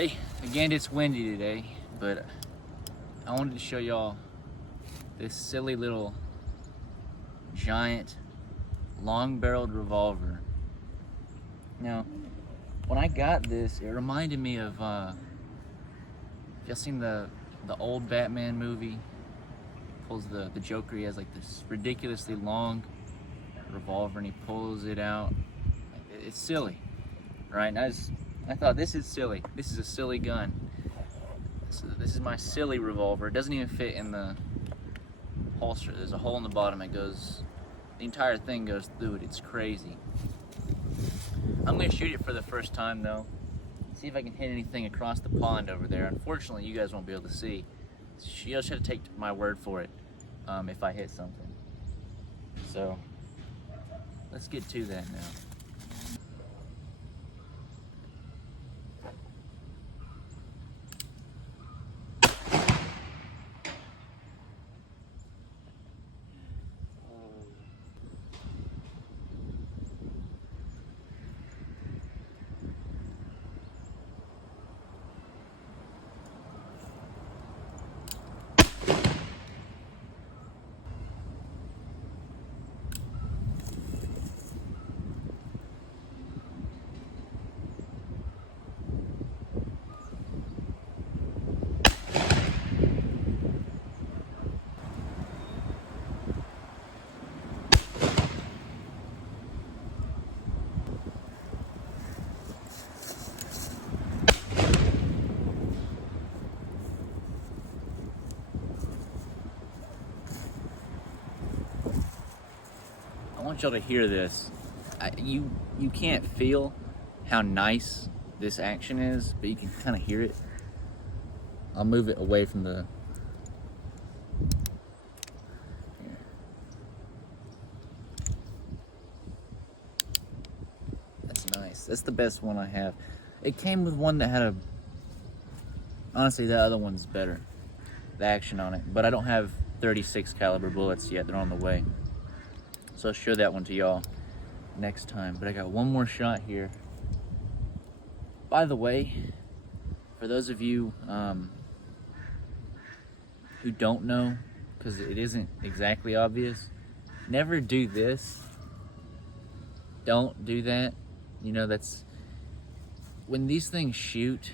Hey, again, it's windy today, but I wanted to show y'all this silly little giant long-barreled revolver. Now, when I got this, it reminded me of, y'all seen the old Batman movie? Pulls the Joker, he has like this ridiculously long revolver and he pulls it out. It's silly, right? And I thought, this is silly. This is a silly gun. This is my silly revolver. It doesn't even fit in the holster. There's a hole in the bottom. The entire thing goes through it. It's crazy. I'm gonna shoot it for the first time though. See if I can hit anything across the pond over there. Unfortunately, you guys won't be able to see. You'll just have to take my word for it if I hit something. So let's get to that now. I want y'all to hear this. You can't feel how nice this action is, but you can kind of hear it. I'll move it away from the... Here. That's nice. That's the best one I have. It came with one that had a... Honestly, the other one's better. The action on it. But I don't have 36 caliber bullets yet. They're on the way. So I'll show that one to y'all next time. But I got one more shot here. By the way, for those of you who don't know, because it isn't exactly obvious, never do this. Don't do that. You know, that's... When these things shoot,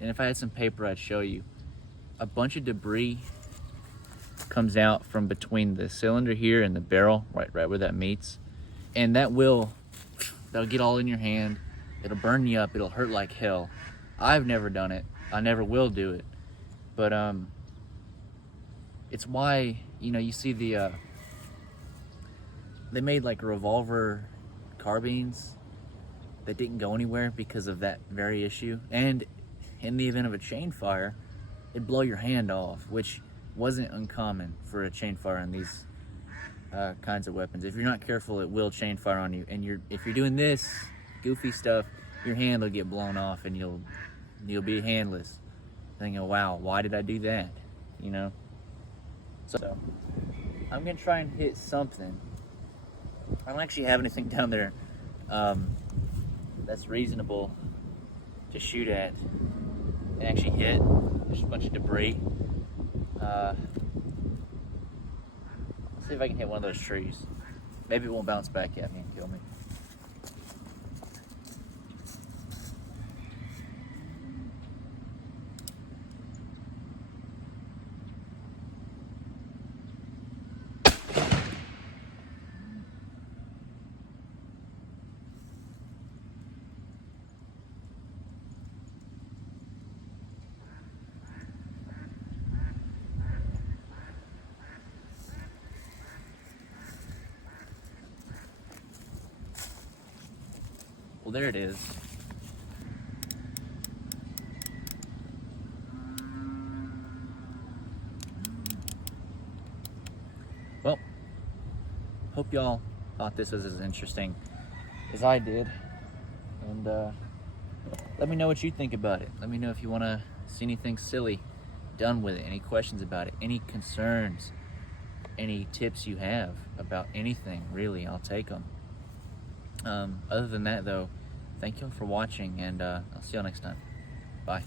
and if I had some paper I'd show you, a bunch of debris comes out from between the cylinder here and the barrel, right where that meets, and that'll get all in your hand. It'll burn you up. It'll hurt like hell. I've never done it. I never will do it. But it's why, you know, you see the they made like revolver carbines that didn't go anywhere because of that very issue. And in the event of a chain fire, it'd blow your hand off, which wasn't uncommon for a chain fire on these kinds of weapons. If you're not careful, it will chain fire on you. And if you're doing this goofy stuff, your hand will get blown off and you'll be handless. Thinking, wow, why did I do that? You know? So I'm gonna try and hit something. I don't actually have anything down there that's reasonable to shoot at and actually hit. There's a bunch of debris. Let's see if I can hit one of those trees. Maybe it won't bounce back at me and kill me. Well, there it is. Well, hope y'all thought this was as interesting as I did. And let me know what you think about it. Let me know if you want to see anything silly done with it, any questions about it, any concerns, any tips you have about anything, really, I'll take them. Other than that, though, thank y'all for watching, and I'll see y'all next time. Bye.